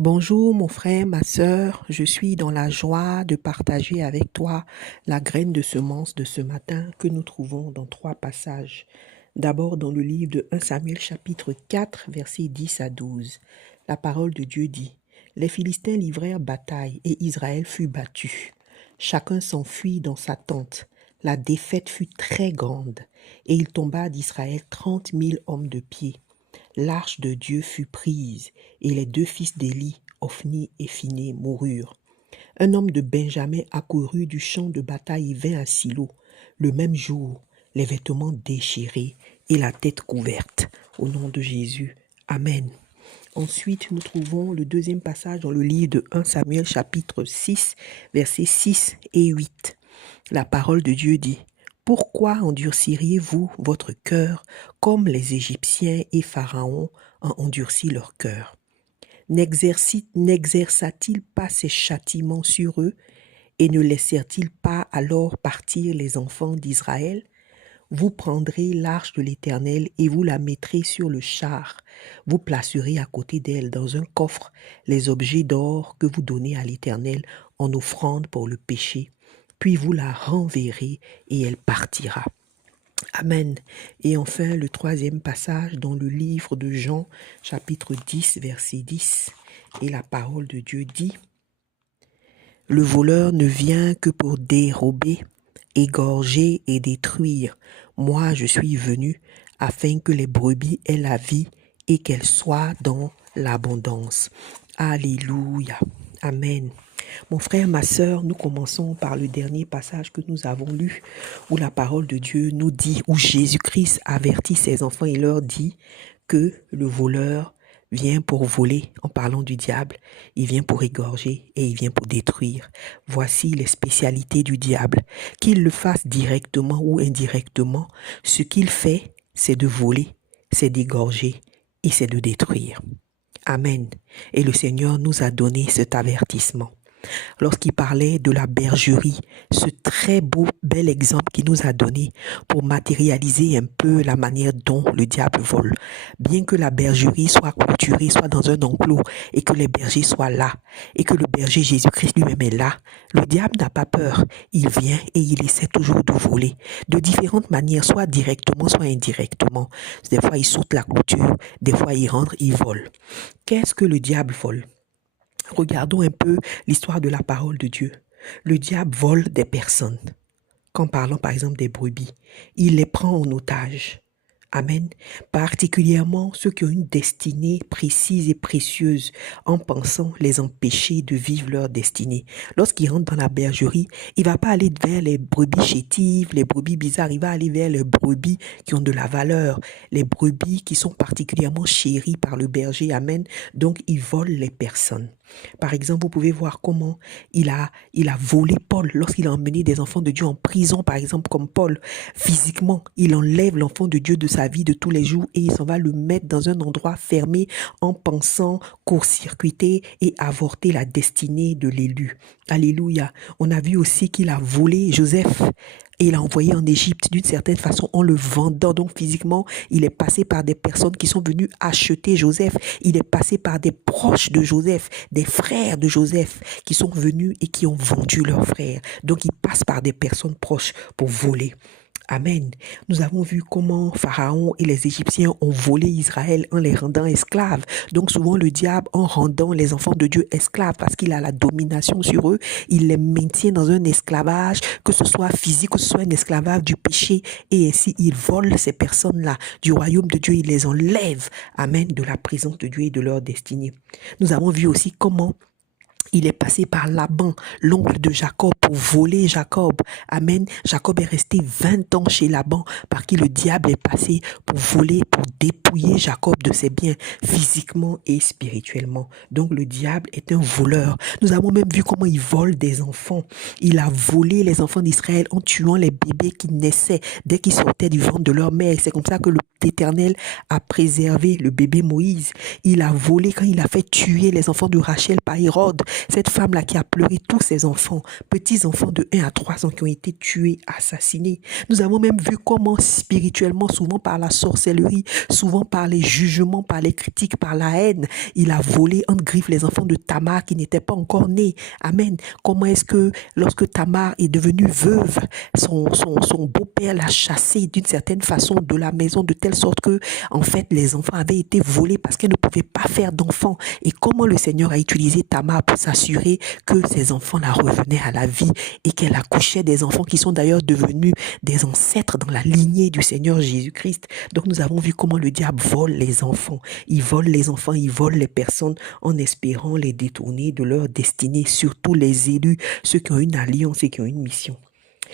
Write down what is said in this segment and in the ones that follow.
Bonjour mon frère, ma sœur, je suis dans la joie de partager avec toi la graine de semence de ce matin que nous trouvons dans trois passages. D'abord dans le livre de 1 Samuel chapitre 4 versets 10 à 12. La parole de Dieu dit: Les Philistins livrèrent bataille et Israël fut battu. Chacun s'enfuit dans sa tente. La défaite fut très grande et il tomba d'Israël 30 000 hommes de pied. L'arche de Dieu fut prise, et les deux fils d'Élie, Ophni et Phiné, moururent. Un homme de Benjamin accourut du champ de bataille et vint à Silo, le même jour, les vêtements déchirés et la tête couverte. Au nom de Jésus. Amen. Ensuite, nous trouvons le deuxième passage dans le livre de 1 Samuel chapitre 6, versets 6 et 8. La parole de Dieu dit: Pourquoi endurciriez-vous votre cœur comme les Égyptiens et Pharaon ont endurci leur cœur? N'exerça-t-il pas ses châtiments sur eux et ne laissèrent-ils pas alors partir les enfants d'Israël? Vous prendrez l'arche de l'Éternel et vous la mettrez sur le char. Vous placerez à côté d'elle dans un coffre les objets d'or que vous donnez à l'Éternel en offrande pour le péché. Puis vous la renverrez et elle partira. Amen. Et enfin, le troisième passage dans le livre de Jean, chapitre 10, verset 10. Et la parole de Dieu dit: Le voleur ne vient que pour dérober, égorger et détruire. Moi, je suis venu afin que les brebis aient la vie et qu'elles soient dans l'abondance. Alléluia. Amen. Mon frère, ma sœur, nous commençons par le dernier passage que nous avons lu, où la parole de Dieu nous dit, où Jésus-Christ avertit ses enfants et leur dit que le voleur vient pour voler, en parlant du diable, il vient pour égorger et il vient pour détruire. Voici les spécialités du diable. Qu'il le fasse directement ou indirectement, ce qu'il fait, c'est de voler, c'est d'égorger et c'est de détruire. Amen. Et le Seigneur nous a donné cet avertissement lorsqu'il parlait de la bergerie, ce très beau, bel exemple qu'il nous a donné pour matérialiser un peu la manière dont le diable vole. Bien que la bergerie soit clôturée, soit dans un enclos, et que les bergers soient là, et que le berger Jésus-Christ lui-même est là, le diable n'a pas peur. Il vient et il essaie toujours de voler, de différentes manières, soit directement, soit indirectement. Des fois, il saute la clôture, des fois, il rentre, il vole. Qu'est-ce que le diable vole? Regardons un peu l'histoire de la parole de Dieu. Le diable vole des personnes. Qu'en parlant par exemple des brebis, il les prend en otage. Amen. Particulièrement ceux qui ont une destinée précise et précieuse, en pensant les empêcher de vivre leur destinée. Lorsqu'il rentre dans la bergerie, il va pas aller vers les brebis chétives, les brebis bizarres, il va aller vers les brebis qui ont de la valeur, les brebis qui sont particulièrement chéries par le berger. Amen. Donc, il vole les personnes. Par exemple, vous pouvez voir comment il a volé Paul lorsqu'il a emmené des enfants de Dieu en prison, par exemple, comme Paul. Physiquement, il enlève l'enfant de Dieu de sa vie de tous les jours et il s'en va le mettre dans un endroit fermé en pensant court-circuiter et avorter la destinée de l'élu. Alléluia. On a vu aussi qu'il a volé Joseph. Et il l'a envoyé en Égypte d'une certaine façon en le vendant. Donc physiquement, il est passé par des personnes qui sont venues acheter Joseph. Il est passé par des proches de Joseph, des frères de Joseph qui sont venus et qui ont vendu leurs frères. Donc il passe par des personnes proches pour voler. Amen. Nous avons vu comment Pharaon et les Égyptiens ont volé Israël en les rendant esclaves. Donc souvent le diable, en rendant les enfants de Dieu esclaves parce qu'il a la domination sur eux, il les maintient dans un esclavage, que ce soit physique, que ce soit un esclavage du péché. Et ainsi, il vole ces personnes-là du royaume de Dieu, il les enlève, amen, de la présence de Dieu et de leur destinée. Nous avons vu aussi comment il est passé par Laban, l'oncle de Jacob, pour voler Jacob. Amen. Jacob est resté 20 ans chez Laban par qui le diable est passé pour voler, pour dépouiller Jacob de ses biens physiquement et spirituellement. Donc le diable est un voleur. Nous avons même vu comment il vole des enfants. Il a volé les enfants d'Israël en tuant les bébés qui naissaient dès qu'ils sortaient du ventre de leur mère. C'est comme ça que l'Éternel a préservé le bébé Moïse. Il a volé quand il a fait tuer les enfants de Rachel par Hérode. Cette femme-là qui a pleuré tous ses enfants, petits 10 enfants de 1 à 3 ans qui ont été tués, assassinés. Nous avons même vu comment spirituellement, souvent par la sorcellerie, souvent par les jugements, par les critiques, par la haine, il a volé entre griffes les enfants de Tamar qui n'étaient pas encore nés. Amen. Comment est-ce que lorsque Tamar est devenue veuve, son beau-père l'a chassée d'une certaine façon de la maison de telle sorte que, en fait, les enfants avaient été volés parce qu'elle ne pouvait pas faire d'enfants. Et comment le Seigneur a utilisé Tamar pour s'assurer que ses enfants la revenaient à la vie et qu'elle accouchait des enfants qui sont d'ailleurs devenus des ancêtres dans la lignée du Seigneur Jésus-Christ. Donc nous avons vu comment le diable vole les enfants. Il vole les enfants, il vole les personnes en espérant les détourner de leur destinée, surtout les élus, ceux qui ont une alliance et qui ont une mission.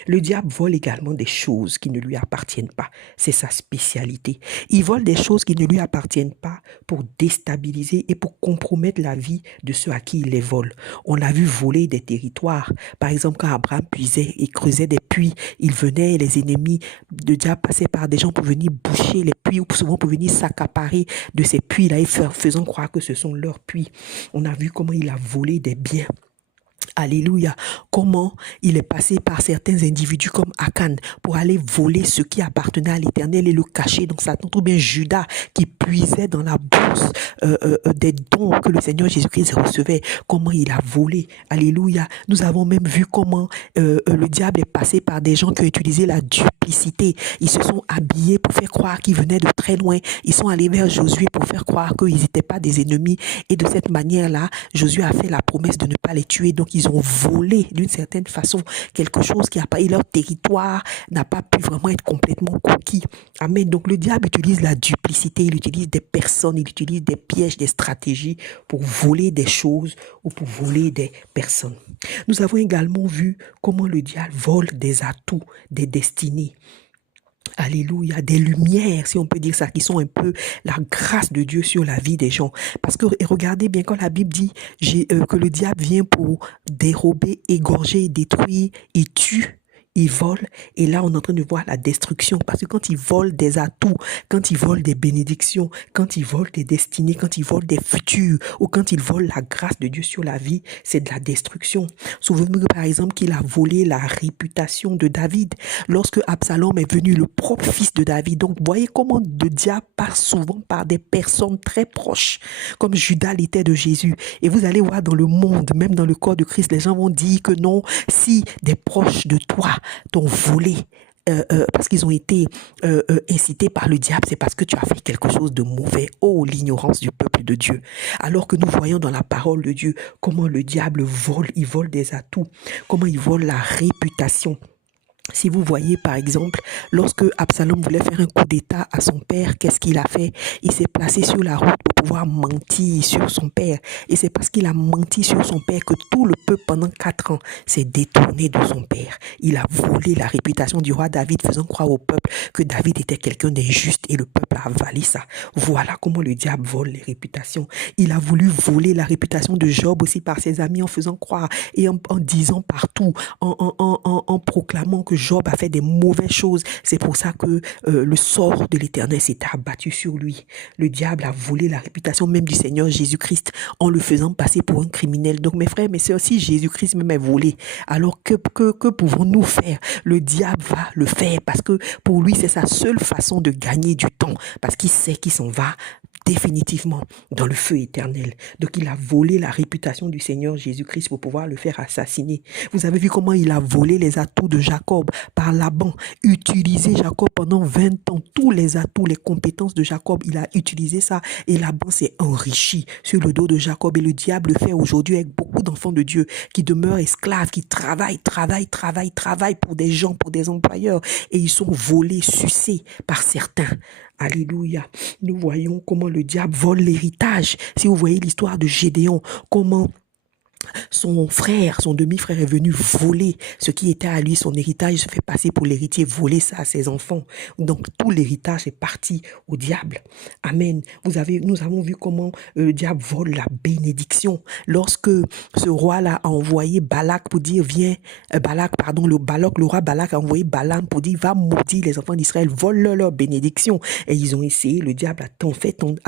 Le diable vole également des choses qui ne lui appartiennent pas. C'est sa spécialité. Il vole des choses qui ne lui appartiennent pas pour déstabiliser et pour compromettre la vie de ceux à qui il les vole. On l'a vu voler des territoires. Par exemple, quand Abraham puisait et creusait des puits, il venait, les ennemis de diable passaient par des gens pour venir boucher les puits ou souvent pour venir s'accaparer de ces puits-là et faisant croire que ce sont leurs puits. On a vu comment il a volé des biens. Alléluia. Comment il est passé par certains individus comme Akan pour aller voler ce qui appartenait à l'Éternel et le cacher dans sa tente, ou bien Judas qui puisait dans la bourse des dons que le Seigneur Jésus-Christ recevait. Comment il a volé. Alléluia. Nous avons même vu comment le diable est passé par des gens qui ont utilisé la duplicité. Ils se sont habillés pour faire croire qu'ils venaient de très loin. Ils sont allés vers Josué pour faire croire qu'ils n'étaient pas des ennemis. Et de cette manière-là, Josué a fait la promesse de ne pas les tuer. Donc, ils ont volé d'une certaine façon quelque chose qui a pas, et leur territoire n'a pas pu vraiment être complètement conquis. Amen. Donc le diable utilise la duplicité, il utilise des personnes, il utilise des pièges, des stratégies pour voler des choses ou pour voler des personnes. Nous avons également vu comment le diable vole des atouts, des destinées. Alléluia, des lumières, si on peut dire ça, qui sont un peu la grâce de Dieu sur la vie des gens. Parce que regardez bien quand la Bible dit que le diable vient pour dérober, égorger, détruire et tuer. Il vole, et là on est en train de voir la destruction, parce que quand il vole des atouts, quand il vole des bénédictions, quand il vole des destinées, quand il vole des futurs, ou quand il vole la grâce de Dieu sur la vie, c'est de la destruction. Souvenez-vous par exemple qu'il a volé la réputation de David, lorsque Absalom est venu, le propre fils de David. Donc voyez comment le diable passe souvent par des personnes très proches, comme Judas l'était de Jésus. Et vous allez voir dans le monde, même dans le corps de Christ, les gens vont dire que non, si des proches de toi t'ont volé, parce qu'ils ont été incités par le diable, c'est parce que tu as fait quelque chose de mauvais. Oh, l'ignorance du peuple de Dieu. Alors que nous voyons dans la parole de Dieu comment le diable vole, il vole des atouts, comment il vole la réputation. Si vous voyez par exemple, lorsque Absalom voulait faire un coup d'état à son père, qu'est-ce qu'il a fait? Il s'est placé sur la route pour pouvoir mentir sur son père. Et c'est parce qu'il a menti sur son père que tout le peuple pendant 4 ans s'est détourné de son père. Il a volé la réputation du roi David, faisant croire au peuple que David était quelqu'un d'injuste, et le peuple a avalé ça. Voilà comment le diable vole les réputations. Il a voulu voler la réputation de Job aussi par ses amis en faisant croire et en disant partout, en proclamant que Job a fait des mauvaises choses. C'est pour ça que le sort de l'Éternel s'est abattu sur lui. Le diable a volé la réputation même du Seigneur Jésus-Christ en le faisant passer pour un criminel. Donc mes frères, mais c'est aussi Jésus-Christ même est volé. Alors que pouvons-nous faire? Le diable va le faire parce que pour lui, c'est sa seule façon de gagner du temps, parce qu'il sait qu'il s'en va définitivement dans le feu éternel. Donc il a volé la réputation du Seigneur Jésus-Christ pour pouvoir le faire assassiner. Vous avez vu comment il a volé les atouts de Jacob par Laban, utilisé Jacob pendant 20 ans, tous les atouts, les compétences de Jacob, il a utilisé ça, et Laban s'est enrichi sur le dos de Jacob. Et le diable le fait aujourd'hui avec beaucoup d'enfants de Dieu qui demeurent esclaves, qui travaillent pour des gens, pour des employeurs, et ils sont volés, sucés par certains. Alléluia. Nous voyons comment le diable vole l'héritage. Si vous voyez l'histoire de Gédéon, comment son frère, son demi-frère est venu voler ce qui était à lui, son héritage, se fait passer pour l'héritier, voler ça à ses enfants. Donc tout l'héritage est parti au diable. Amen. Nous avons vu comment le diable vole la bénédiction. Lorsque ce roi-là a envoyé Balak pour dire, le roi Balak a envoyé Balaam pour dire, va maudire les enfants d'Israël, vole leur bénédiction. Et ils ont essayé, le diable a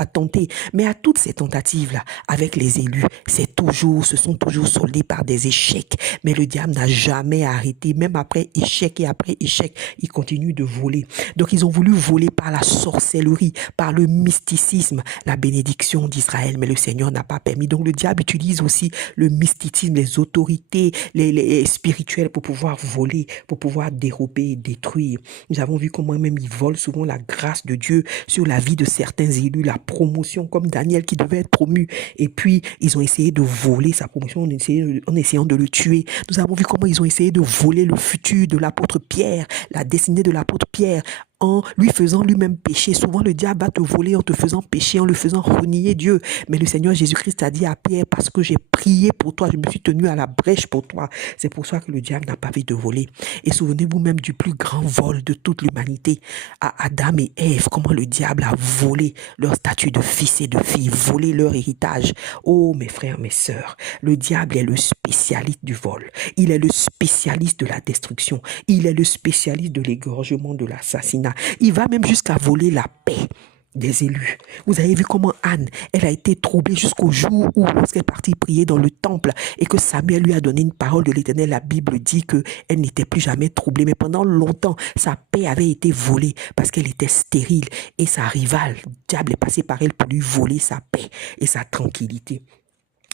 tenté. Mais à toutes ces tentatives-là, avec les élus, ce sont toujours soldée par des échecs. Mais le diable n'a jamais arrêté, même après échec et après échec, il continue de voler. Donc ils ont voulu voler par la sorcellerie, par le mysticisme, la bénédiction d'Israël, mais le Seigneur n'a pas permis. Donc le diable utilise aussi le mysticisme, les autorités, les spirituelles pour pouvoir voler, pour pouvoir dérober et détruire. Nous avons vu comment même ils volent souvent la grâce de Dieu sur la vie de certains élus, la promotion, comme Daniel qui devait être promu. Et puis, ils ont essayé de voler sa promotion en essayant de le tuer. Nous avons vu comment ils ont essayé de voler le futur de l'apôtre Pierre, la destinée de l'apôtre Pierre, en lui faisant lui-même pécher. Souvent, le diable va te voler en te faisant pécher, en le faisant renier Dieu. Mais le Seigneur Jésus-Christ a dit à Pierre, parce que j'ai prié pour toi, je me suis tenu à la brèche pour toi. C'est pour ça que le diable n'a pas envie de voler. Et souvenez-vous même du plus grand vol de toute l'humanité, à Adam et Ève, comment le diable a volé leur statut de fils et de filles, volé leur héritage. Oh, mes frères, mes sœurs, le diable est le spécialiste du vol. Il est le spécialiste de la destruction. Il est le spécialiste de l'égorgement, de l'assassinat. Il va même jusqu'à voler la paix des élus. Vous avez vu comment Anne, elle a été troublée jusqu'au jour où, lorsqu'elle est partie prier dans le temple et que Samuel lui a donné une parole de l'Éternel, la Bible dit qu'elle n'était plus jamais troublée. Mais pendant longtemps, sa paix avait été volée parce qu'elle était stérile. Et sa rivale, le diable, est passé par elle pour lui voler sa paix et sa tranquillité.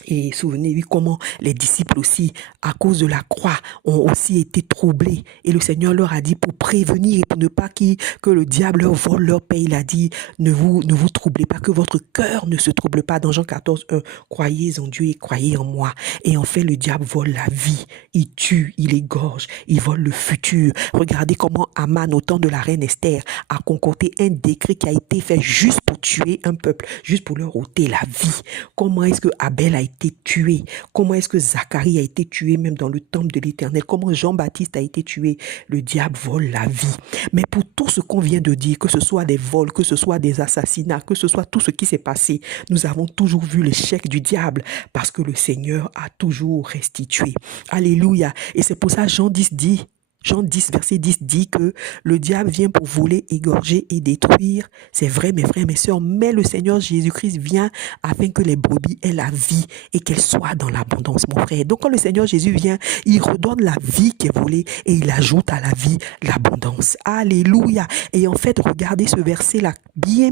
Et souvenez-vous comment les disciples aussi, à cause de la croix, ont aussi été troublés. Et le Seigneur leur a dit, pour prévenir et pour ne pas que le diable leur vole leur paix, il a dit, ne vous troublez pas, que votre cœur ne se trouble pas. Dans Jean 14, 1, croyez en Dieu et croyez en moi. Et en fait, le diable vole la vie. Il tue, il égorge, il vole le futur. Regardez comment Aman, au temps de la reine Esther, a concocté un décret qui a été fait juste pour tuer un peuple, juste pour leur ôter la vie. Comment est-ce que Abel a été tué? Comment est-ce que Zacharie a été tué même dans le temple de l'Éternel? Comment Jean-Baptiste a été tué? Le diable vole la vie. Mais pour tout ce qu'on vient de dire, que ce soit des vols, que ce soit des assassinats, que ce soit tout ce qui s'est passé, nous avons toujours vu l'échec du diable parce que le Seigneur a toujours restitué. Alléluia. Et c'est pour ça Jean 10, verset 10 dit que le diable vient pour voler, égorger et détruire. C'est vrai, mes frères, mes sœurs, mais le Seigneur Jésus-Christ vient afin que les brebis aient la vie et qu'elles soient dans l'abondance, mon frère. Donc, quand le Seigneur Jésus vient, il redonne la vie qui est volée et il ajoute à la vie l'abondance. Alléluia. Et en fait, regardez ce verset-là bien,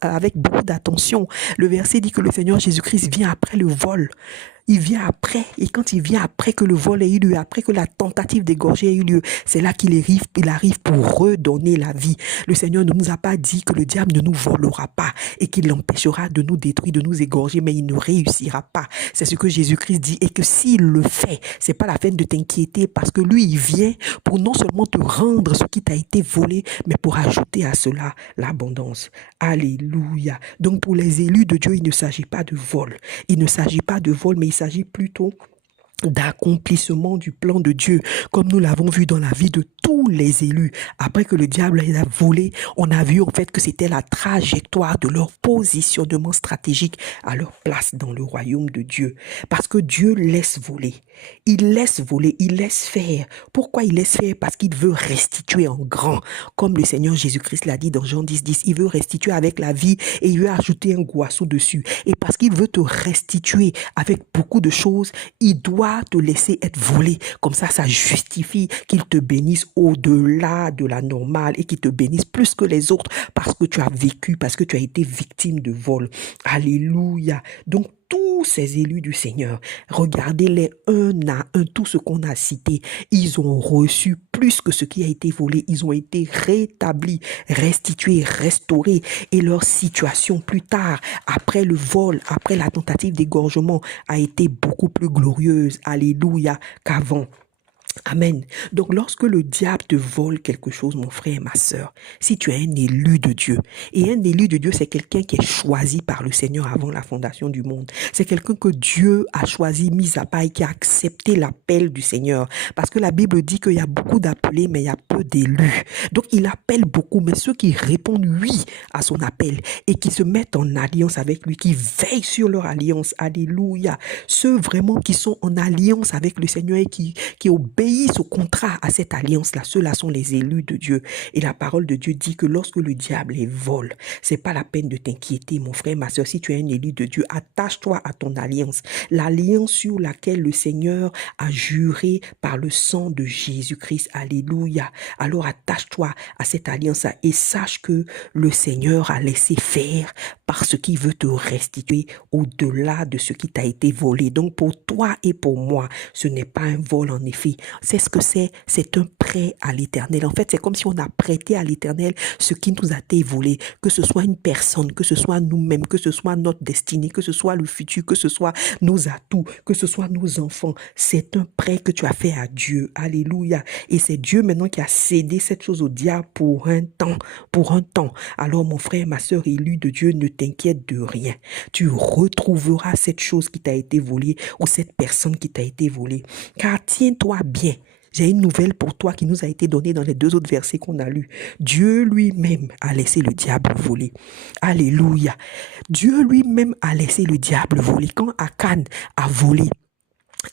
avec beaucoup d'attention. Le verset dit que le Seigneur Jésus-Christ vient après le vol. Il vient après, et quand il vient après que le vol ait eu lieu, après que la tentative d'égorger ait eu lieu, c'est là qu'il arrive pour redonner la vie. Le Seigneur ne nous a pas dit que le diable ne nous volera pas et qu'il l'empêchera de nous détruire, de nous égorger, mais il ne réussira pas. C'est ce que Jésus-Christ dit, et que s'il le fait, c'est pas la peine de t'inquiéter parce que lui, il vient pour non seulement te rendre ce qui t'a été volé, mais pour ajouter à cela l'abondance. Alléluia. Donc pour les élus de Dieu, il ne s'agit pas de vol. Il ne s'agit pas de vol, mais il s'agit plutôt d'accomplissement du plan de Dieu, comme nous l'avons vu dans la vie de tous les élus. Après que le diable les a volés, on a vu en fait que c'était la trajectoire de leur positionnement stratégique à leur place dans le royaume de Dieu. Parce que Dieu laisse voler. Il laisse voler, il laisse faire. Pourquoi il laisse faire? Parce qu'il veut restituer en grand. Comme le Seigneur Jésus-Christ l'a dit dans Jean 10, il veut restituer avec la vie et il veut ajouter un goisseau dessus. Et parce qu'il veut te restituer avec beaucoup de choses, il doit te laisser être volé. Comme ça justifie qu'il te bénisse au-delà de la normale et qu'il te bénisse plus que les autres parce que tu as vécu, parce que tu as été victime de vol. Alléluia. Donc, tous ces élus du Seigneur, regardez-les un à un, tout ce qu'on a cité, ils ont reçu plus que ce qui a été volé, ils ont été rétablis, restitués, restaurés, et leur situation plus tard, après le vol, après la tentative d'égorgement, a été beaucoup plus glorieuse, alléluia, qu'avant. Amen. Donc, lorsque le diable te vole quelque chose, mon frère et ma sœur, si tu es un élu de Dieu, et un élu de Dieu, c'est quelqu'un qui est choisi par le Seigneur avant la fondation du monde. C'est quelqu'un que Dieu a choisi, mis à part, et qui a accepté l'appel du Seigneur. Parce que la Bible dit qu'il y a beaucoup d'appelés, mais il y a peu d'élus. Donc, il appelle beaucoup, mais ceux qui répondent oui à son appel et qui se mettent en alliance avec lui, qui veillent sur leur alliance, alléluia. Ceux vraiment qui sont en alliance avec le Seigneur et qui obéissent obéissent au contrat, à cette alliance-là, ceux-là sont les élus de Dieu. Et la parole de Dieu dit que lorsque le diable les vole, c'est pas la peine de t'inquiéter, mon frère, ma soeur. Si tu es un élu de Dieu, attache-toi à ton alliance. L'alliance sur laquelle le Seigneur a juré par le sang de Jésus-Christ. Alléluia. Alors attache-toi à cette alliance-là et sache que le Seigneur a laissé faire parce qu'il veut te restituer au-delà de ce qui t'a été volé. Donc pour toi et pour moi, ce n'est pas un vol en effet. C'est ce que c'est un prêt à l'Éternel. En fait, c'est comme si on a prêté à l'Éternel ce qui nous a été volé, que ce soit une personne, que ce soit nous-mêmes, que ce soit notre destinée, que ce soit le futur, que ce soit nos atouts, que ce soit nos enfants. C'est un prêt que tu as fait à Dieu. Alléluia. Et c'est Dieu maintenant qui a cédé cette chose au diable pour un temps, pour un temps. Alors mon frère, ma soeur élu de Dieu, ne t'inquiète de rien. Tu retrouveras cette chose qui t'a été volée ou cette personne qui t'a été volée. Car tiens-toi bien. J'ai une nouvelle pour toi qui nous a été donnée dans les 2 autres versets qu'on a lus. Dieu lui-même a laissé le diable voler. Alléluia. Dieu lui-même a laissé le diable voler. Quand Akan a volé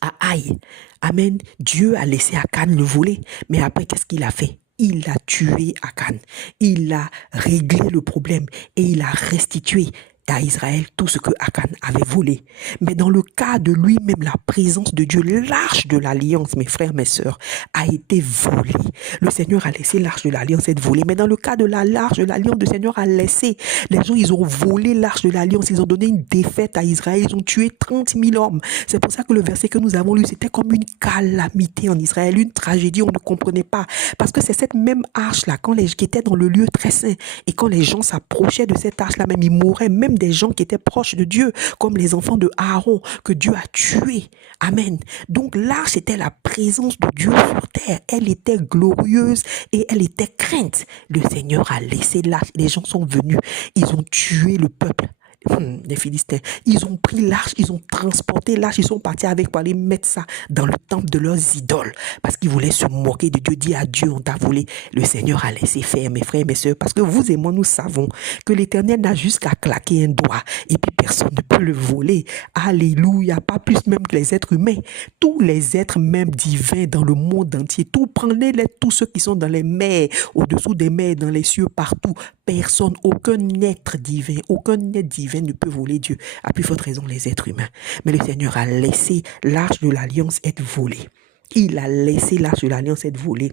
à Aïe, amen, Dieu a laissé Akan le voler. Mais après, qu'est-ce qu'il a fait? Il a tué Akan. Il a réglé le problème et il a restitué à Israël tout ce que Akan avait volé. Mais dans le cas de lui-même, la présence de Dieu, l'arche de l'alliance, mes frères, mes sœurs, a été volée. Le Seigneur a laissé l'arche de l'alliance être volée. Mais dans le cas de l'arche de l'alliance, le Seigneur a laissé. Les gens, ils ont volé l'arche de l'alliance. Ils ont donné une défaite à Israël. Ils ont tué 30 000 hommes. C'est pour ça que le verset que nous avons lu, c'était comme une calamité en Israël, une tragédie. On ne comprenait pas. Parce que c'est cette même arche-là, qui était dans le lieu très saint, et quand les gens s'approchaient de cette arche-là, même ils mouraient, même des gens qui étaient proches de Dieu, comme les enfants de Aaron, que Dieu a tués. Amen. Donc l'arche était la présence de Dieu sur terre. Elle était glorieuse et elle était crainte. Le Seigneur a laissé l'arche. Les gens sont venus. Ils ont tué le peuple. Les Philistins, ils ont pris l'arche, ils ont transporté l'arche, ils sont partis avec pour aller mettre ça dans le temple de leurs idoles, parce qu'ils voulaient se moquer de Dieu, dire à Dieu, on t'a volé. Le Seigneur a laissé faire, mes frères et mes sœurs, parce que vous et moi, nous savons que l'Éternel n'a juste qu'à claquer un doigt, et puis personne ne peut le voler. Alléluia, pas plus même que les êtres humains. Tous les êtres même divins dans le monde entier, prenez-les, tous ceux qui sont dans les mers, au-dessous des mers, dans les cieux, partout. Personne, aucun être divin ne peut voler Dieu. À plus forte raison, les êtres humains. Mais le Seigneur a laissé l'arche de l'alliance être volée. Il a laissé l'arche de l'alliance être volée.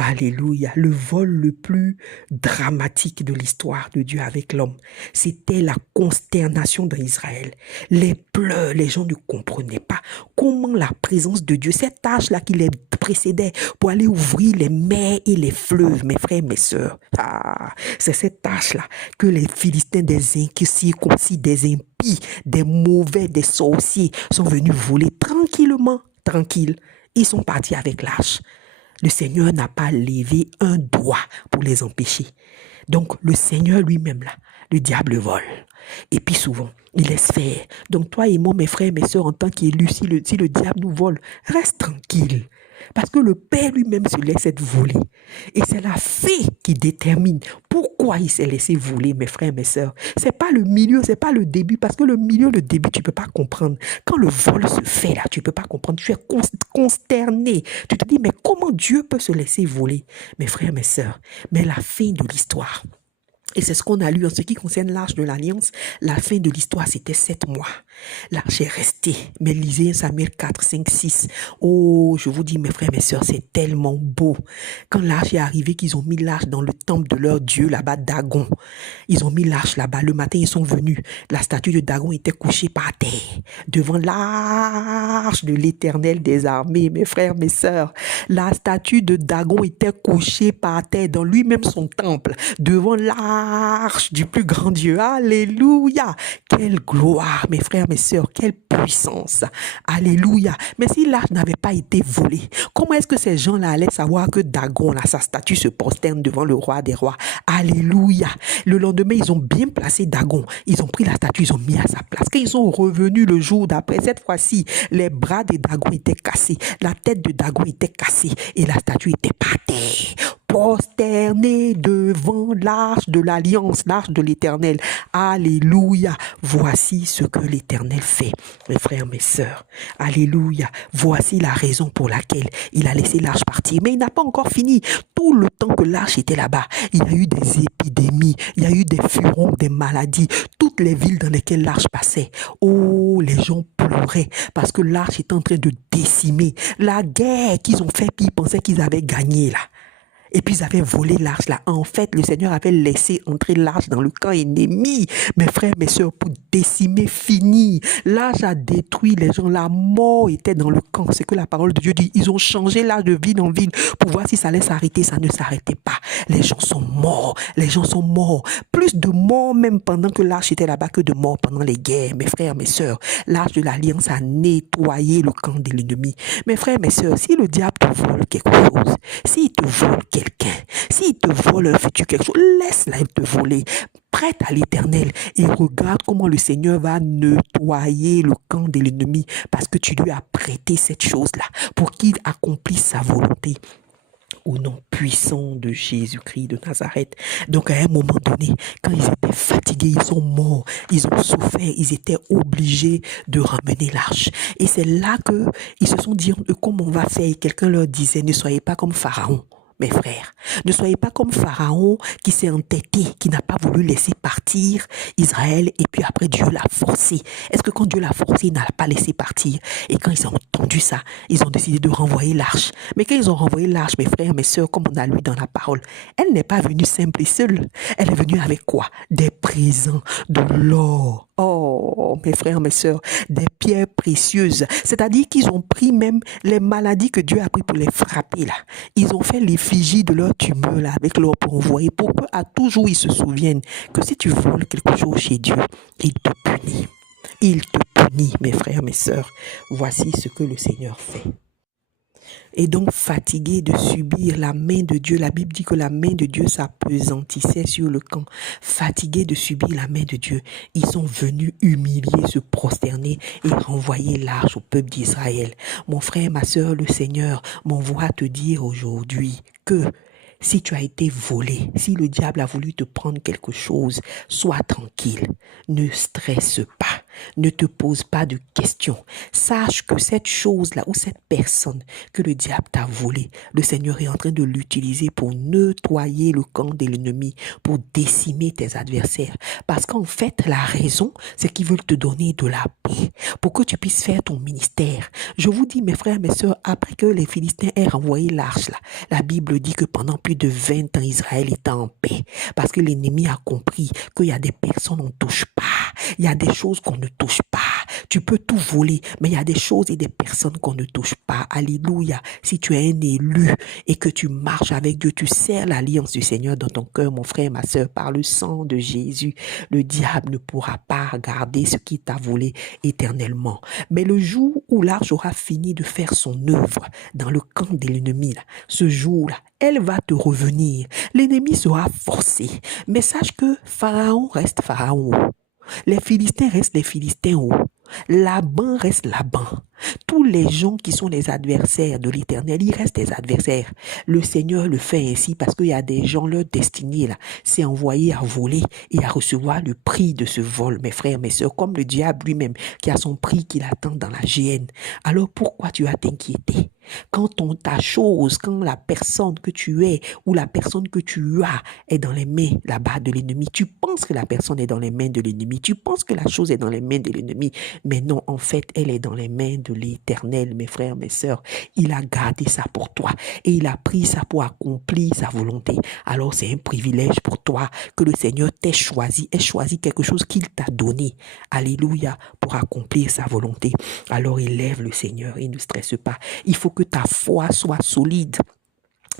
Alléluia. Le vol le plus dramatique de l'histoire de Dieu avec l'homme, c'était la consternation dans Israël. Les pleurs, les gens ne comprenaient pas comment la présence de Dieu, cette tâche-là qui les précédait pour aller ouvrir les mers et les fleuves, mes frères, mes sœurs. C'est cette tâche-là que les Philistins, des incirconcis, des impies, des mauvais, des sorciers sont venus voler tranquillement, tranquilles. Ils sont partis avec l'arche. Le Seigneur n'a pas levé un doigt pour les empêcher. Donc, le Seigneur lui-même, là, le diable vole. Et puis souvent, il laisse faire. Donc, toi et moi, mes frères et mes sœurs, en tant qu'élus, si le diable nous vole, reste tranquille. Parce que le Père lui-même se laisse être volé. Et c'est la fée qui détermine pourquoi il s'est laissé voler, mes frères et mes sœurs. C'est pas le milieu, c'est pas le début. Parce que le milieu, le début, tu peux pas comprendre. Quand le vol se fait là, tu peux pas comprendre. Tu es consterné. Tu te dis, mais comment Dieu peut se laisser voler, mes frères et mes sœurs? Mais la fin de l'histoire, et c'est ce qu'on a lu en ce qui concerne l'arche de l'alliance. La fin de l'histoire, c'était 7 mois. L'arche est restée. Mais lisez Samuel 4, 5, 6. Oh, je vous dis, mes frères, mes sœurs, c'est tellement beau. Quand l'arche est arrivée, qu'ils ont mis l'arche dans le temple de leur Dieu, là-bas, Dagon. Ils ont mis l'arche là-bas. Le matin, ils sont venus. La statue de Dagon était couchée par terre. Devant l'arche de l'Éternel des armées, mes frères, mes sœurs. La statue de Dagon était couchée par terre dans lui-même son temple. Devant l'arche du plus grand Dieu. Alléluia. Quelle gloire, mes frères, mes sœurs. Quelle puissance. Alléluia. Mais si l'arche n'avait pas été volée, comment est-ce que ces gens-là allaient savoir que Dagon, là, sa statue se prosterne devant le roi des rois? Alléluia. Le lendemain, ils ont bien placé Dagon. Ils ont pris la statue, ils ont mis à sa place. Quand ils sont revenus le jour d'après, cette fois-ci, les bras de Dagon étaient cassés. La tête de Dagon était cassée et la statue était par terre. prosterner devant l'arche de l'alliance, l'arche de l'Éternel. Alléluia. Voici ce que l'Éternel fait, mes frères, mes sœurs. Alléluia. Voici la raison pour laquelle il a laissé l'arche partir. Mais il n'a pas encore fini. Tout le temps que l'arche était là-bas, il y a eu des épidémies, il y a eu des furons, des maladies. Toutes les villes dans lesquelles l'arche passait, oh, les gens pleuraient parce que l'arche est en train de décimer. La guerre qu'ils ont fait, puis ils pensaient qu'ils avaient gagné là. Et puis ils avaient volé l'arche là. En fait, le Seigneur avait laissé entrer l'arche dans le camp ennemi. Mes frères, mes sœurs, pour décimer, fini. L'arche a détruit les gens. La mort était dans le camp. C'est que la parole de Dieu dit. Ils ont changé l'arche de ville en ville pour voir si ça allait s'arrêter. Ça ne s'arrêtait pas. Les gens sont morts. Les gens sont morts. Plus de morts même pendant que l'arche était là-bas que de morts pendant les guerres. Mes frères, mes sœurs, l'arche de l'alliance a nettoyé le camp de l'ennemi. Mes frères, mes sœurs, si le diable te vole quelque chose, s'il te vole quelqu'un, s'il te vole un futur quelque chose, laisse-la te voler. Prête à l'Éternel et regarde comment le Seigneur va nettoyer le camp de l'ennemi parce que tu lui as prêté cette chose-là pour qu'il accomplisse sa volonté. Au nom puissant de Jésus-Christ de Nazareth. Donc à un moment donné, quand ils étaient fatigués, ils sont morts, ils ont souffert, ils étaient obligés de ramener l'arche. Et c'est là qu'ils se sont dit, comment on va faire? Et quelqu'un leur disait, ne soyez pas comme Pharaon. Mes frères, ne soyez pas comme Pharaon qui s'est entêté, qui n'a pas voulu laisser partir Israël et puis après Dieu l'a forcé. Est-ce que quand Dieu l'a forcé, il n'a pas laissé partir? Et quand ils ont entendu ça, ils ont décidé de renvoyer l'arche. Mais quand ils ont renvoyé l'arche, mes frères, mes sœurs, comme on a lu dans la parole, elle n'est pas venue simple et seule. Elle est venue avec quoi? Des présents, de l'or. Oh, mes frères, mes sœurs, des pierres précieuses. C'est-à-dire qu'ils ont pris même les maladies que Dieu a pris pour les frapper là. Ils ont fait l'effigie de leur tumeur là avec leur pour envoyer pour qu'à toujours ils se souviennent que si tu voles quelque chose chez Dieu, il te punit. Il te punit, mes frères, mes sœurs. Voici ce que le Seigneur fait. Et donc fatigués de subir la main de Dieu, la Bible dit que la main de Dieu s'apesantissait sur le camp. Fatigués de subir la main de Dieu, ils sont venus humilier, se prosterner et renvoyer l'arche au peuple d'Israël. Mon frère, ma sœur, le Seigneur m'envoie te dire aujourd'hui que si tu as été volé, si le diable a voulu te prendre quelque chose, sois tranquille, ne stresse pas, ne te pose pas de questions. Sache que cette chose-là ou cette personne que le diable t'a volé, le Seigneur est en train de l'utiliser pour nettoyer le camp de l'ennemi, pour décimer tes adversaires. Parce qu'en fait, la raison, c'est qu'ils veulent te donner de la paix pour que tu puisses faire ton ministère. Je vous dis, mes frères, mes sœurs, après que les Philistins aient renvoyé l'arche, là, la Bible dit que pendant plus de 20 ans, Israël était en paix. Parce que l'ennemi a compris qu'il y a des personnes qu'on ne touche pas. Il y a des choses qu'on ne touche pas. Tu peux tout voler, mais il y a des choses et des personnes qu'on ne touche pas. Alléluia. Si tu es un élu et que tu marches avec Dieu, tu serres l'alliance du Seigneur dans ton cœur, mon frère, ma sœur, par le sang de Jésus. Le diable ne pourra pas garder ce qu'il t'a volé éternellement. Mais le jour où l'arche aura fini de faire son œuvre dans le camp de l'ennemi, ce jour-là, elle va te revenir. L'ennemi sera forcé. Mais sache que Pharaon reste Pharaon. Les Philistins restent les Philistins. Laban reste Laban. Tous les gens qui sont les adversaires de l'Éternel, ils restent des adversaires. Le Seigneur le fait ainsi parce qu'il y a des gens, leur destinée là, c'est envoyé à voler et à recevoir le prix de ce vol, mes frères, mes sœurs, comme le diable lui-même qui a son prix qu'il attend dans la géhenne. Alors pourquoi tu vas t'inquiéter? Quand ta chose, quand la personne que tu es ou la personne que tu as est dans les mains là-bas de l'ennemi, tu penses que la personne est dans les mains de l'ennemi, tu penses que la chose est dans les mains de l'ennemi, mais non, en fait, elle est dans les mains de l'Éternel, mes frères, mes sœurs. Il a gardé ça pour toi et il a pris ça pour accomplir sa volonté. Alors c'est un privilège pour toi que le Seigneur ait choisi quelque chose qu'il t'a donné. Alléluia, pour accomplir sa volonté. Alors élève le Seigneur et ne stresse pas. Il faut que ta foi soit solide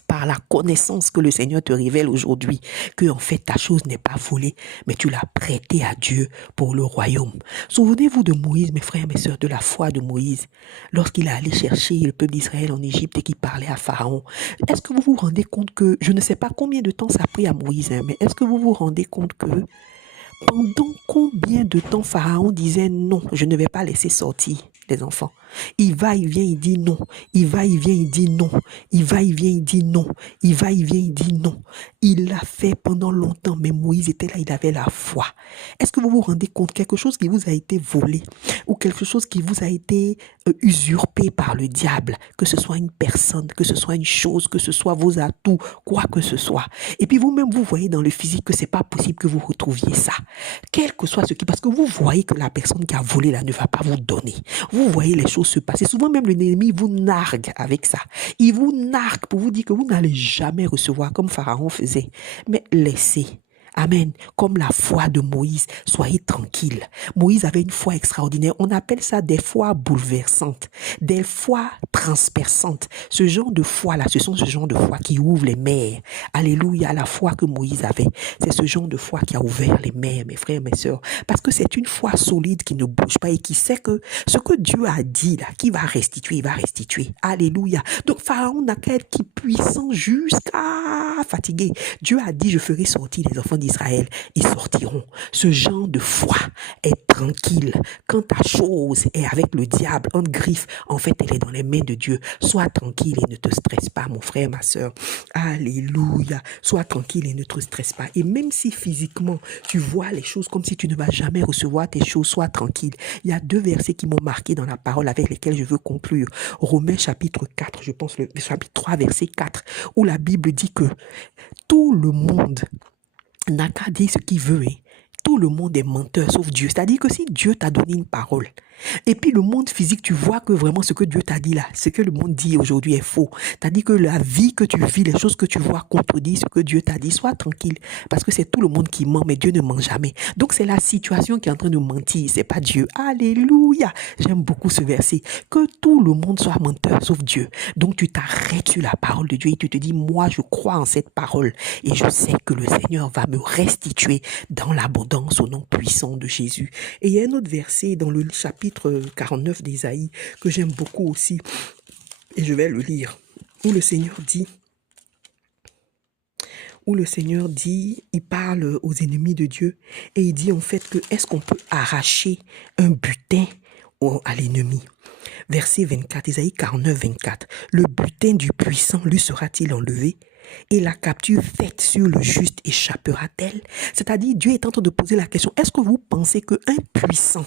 par la connaissance que le Seigneur te révèle aujourd'hui, que en fait ta chose n'est pas volée, mais tu l'as prêtée à Dieu pour le royaume. Souvenez-vous de Moïse, mes frères, mes sœurs, de la foi de Moïse, lorsqu'il est allé chercher le peuple d'Israël en Égypte et qu'il parlait à Pharaon. Est-ce que vous vous rendez compte que, je ne sais pas combien de temps ça a pris à Moïse, mais est-ce que vous vous rendez compte que pendant combien de temps Pharaon disait non, je ne vais pas laisser sortir? les enfants. Il va, il vient, il dit non. Il va, il vient, il dit non. Il va, il vient, il dit non. Il va, il vient, il dit non. Il l'a fait pendant longtemps, mais Moïse était là, il avait la foi. Est-ce que vous vous rendez compte, quelque chose qui vous a été volé ou quelque chose qui vous a été usurpé par le diable, que ce soit une personne, que ce soit une chose, que ce soit vos atouts, quoi que ce soit. Et puis vous-même, vous voyez dans le physique que c'est pas possible que vous retrouviez ça. Quel que soit ce qui, parce que vous voyez que la personne qui a volé là ne va pas vous donner. Vous voyez les choses se passer. Souvent même l'ennemi vous nargue avec ça. Il vous nargue pour vous dire que vous n'allez jamais recevoir comme Pharaon faisait. Mais laissez. Amen. Comme la foi de Moïse, soyez tranquille. Moïse avait une foi extraordinaire. On appelle ça des foi bouleversantes, des foi transperçantes. Ce genre de foi-là, ce sont ce genre de foi qui ouvre les mers. Alléluia, la foi que Moïse avait. C'est ce genre de foi qui a ouvert les mers, mes frères, mes sœurs. Parce que c'est une foi solide qui ne bouge pas et qui sait que ce que Dieu a dit là, qui va restituer, il va restituer. Alléluia. Donc Pharaon n'a qu'à être puissant jusqu'à fatiguer. Dieu a dit, je ferai sortir les enfants d'Israël, ils sortiront. Ce genre de foi est tranquille. Quand ta chose est avec le diable, en griffe, en fait, elle est dans les mains de Dieu. Sois tranquille et ne te stresse pas, mon frère, ma soeur. Alléluia. Sois tranquille et ne te stresse pas. Et même si physiquement, tu vois les choses comme si tu ne vas jamais recevoir tes choses, sois tranquille. Il y a 2 versets qui m'ont marqué dans la parole avec lesquels je veux conclure. Romains chapitre 4, je pense le chapitre 3, verset 4, où la Bible dit que tout le monde n'a qu'à dire ce qu'il veut. Tout le monde est menteur sauf Dieu. C'est-à-dire que si Dieu t'a donné une parole, et puis le monde physique, tu vois que vraiment ce que Dieu t'a dit là, ce que le monde dit aujourd'hui est faux. C'est-à-dire que la vie que tu vis, les choses que tu vois contredisent ce que Dieu t'a dit. Sois tranquille, parce que c'est tout le monde qui ment, mais Dieu ne ment jamais. Donc c'est la situation qui est en train de mentir, c'est pas Dieu. Alléluia. J'aime beaucoup ce verset. Que tout le monde soit menteur sauf Dieu. Donc tu t'arrêtes sur la parole de Dieu et tu te dis, moi je crois en cette parole et je sais que le Seigneur va me restituer dans l'abondance au nom puissant de Jésus. Et il y a un autre verset dans le chapitre 49 d'Ésaïe que j'aime beaucoup aussi, et je vais le lire, où le Seigneur dit, il parle aux ennemis de Dieu, et il dit en fait que est-ce qu'on peut arracher un butin à l'ennemi? Verset 24, Ésaïe 49, 24. Le butin du puissant lui sera-t-il enlevé? Et la capture faite sur le juste échappera-t-elle? C'est-à-dire, Dieu est en train de poser la question, est-ce que vous pensez qu'un puissant,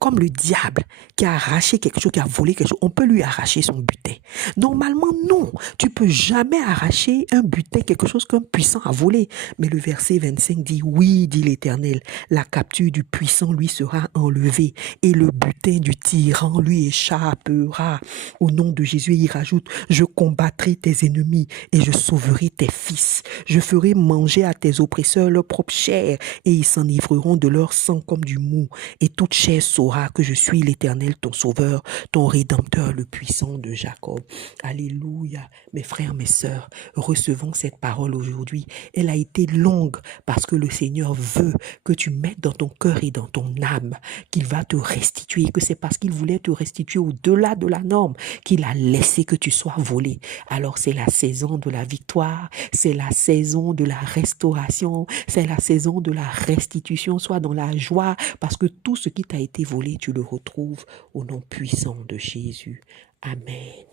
comme le diable qui a arraché quelque chose, qui a volé quelque chose, on peut lui arracher son butin? Normalement, non. Tu peux jamais arracher un butin, quelque chose qu'un puissant a volé. Mais le verset 25 dit, oui, dit l'Éternel, la capture du puissant lui sera enlevée et le butin du tyran lui échappera. Au nom de Jésus, il rajoute, je combattrai tes ennemis et je sauverai tes fils. Je ferai manger à tes oppresseurs leur propre chair et ils s'enivreront de leur sang comme du mou. Et toute chair saura que je suis l'Éternel, ton sauveur, ton rédempteur, le puissant de Jacob. Alléluia. Mes frères, mes sœurs, recevons cette parole aujourd'hui. Elle a été longue parce que le Seigneur veut que tu mettes dans ton cœur et dans ton âme qu'il va te restituer, que c'est parce qu'il voulait te restituer au-delà de la norme qu'il a laissé que tu sois volé. Alors c'est la saison de la victoire, c'est la saison de la restauration, c'est la saison de la restitution. Sois dans la joie parce que tout ce qui t'a été volé, tu le retrouves au nom puissant de Jésus. Amen.